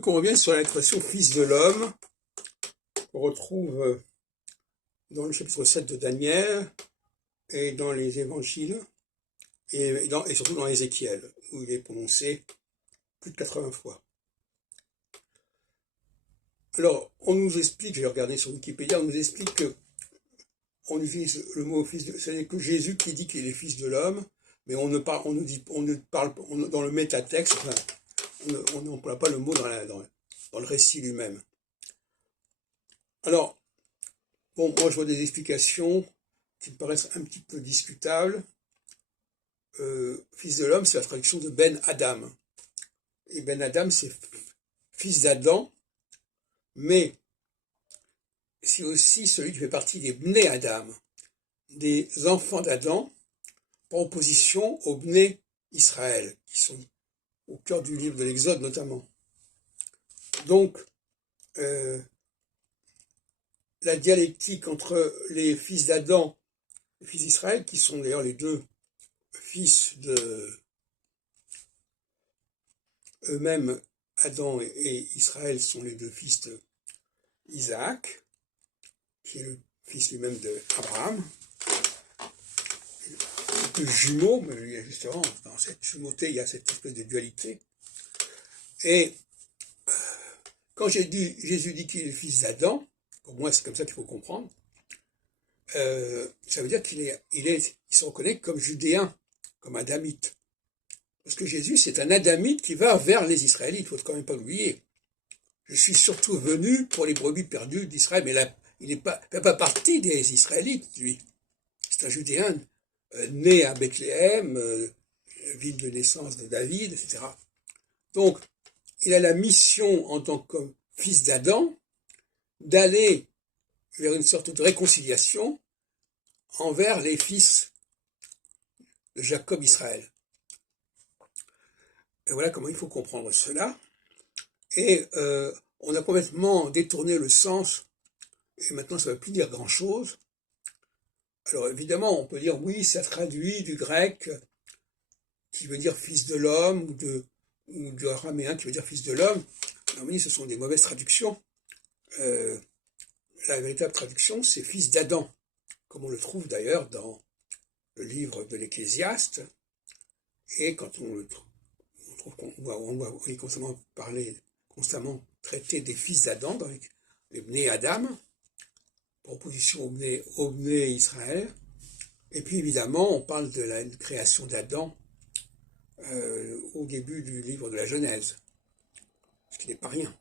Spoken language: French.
qu'on revient sur l'expression fils de l'homme, qu'on retrouve dans le chapitre 7 de Daniel et dans les évangiles et surtout dans Ézéchiel, où il est prononcé plus de 80 fois. Alors, on nous explique, je vais regarder sur Wikipédia, on nous explique que on utilise le mot fils de, ce n'est que Jésus qui dit qu'il est fils de l'homme, mais on ne parle dans le métatexte, enfin, on n'emploie pas le mot dans le récit lui-même. Alors, bon, moi je vois des explications qui me paraissent un petit peu discutables. Fils de l'homme, c'est la traduction de Ben Adam. Et Ben Adam, c'est fils d'Adam, mais c'est aussi celui qui fait partie des Bnei Adam, des enfants d'Adam, par opposition aux Bnei Israël, qui sont au cœur du livre de l'Exode notamment. Donc, la dialectique entre les fils d'Adam et les fils d'Israël, qui sont d'ailleurs les deux fils de eux-mêmes, Adam et Israël sont les deux fils d'Isaac, qui est le fils lui-même d'Abraham. Le jumeau, mais justement, dans cette jumeauté, il y a cette espèce de dualité. Et quand Jésus dit qu'il est le fils d'Adam, pour moi c'est comme ça qu'il faut comprendre, ça veut dire qu'il se reconnaît comme judéen, comme adamite. Parce que Jésus, c'est un adamite qui va vers les Israélites, il ne faut quand même pas l'oublier. Je suis surtout venu pour les brebis perdues d'Israël, mais là, il ne fait pas partie des Israélites, lui. C'est un judéen né à Bethléem, ville de naissance de David, etc. Donc, il a la mission en tant que fils d'Adam d'aller vers une sorte de réconciliation envers les fils de Jacob Israël. Et voilà comment il faut comprendre cela. Et on a complètement détourné le sens, et maintenant ça ne veut plus dire grand-chose. Alors évidemment, on peut dire oui, ça traduit du grec qui veut dire fils de l'homme, ou du araméen qui veut dire fils de l'homme. Non, mais ce sont des mauvaises traductions. La véritable traduction, c'est fils d'Adam, comme on le trouve d'ailleurs dans le livre de l'Ecclésiaste. Et quand on le trouve, on est constamment traité des fils d'Adam dans les Bnei Adam, par opposition aux Bnei Israël. Et puis évidemment, on parle de la création d'Adam au début du livre de la Genèse, ce qui n'est pas rien.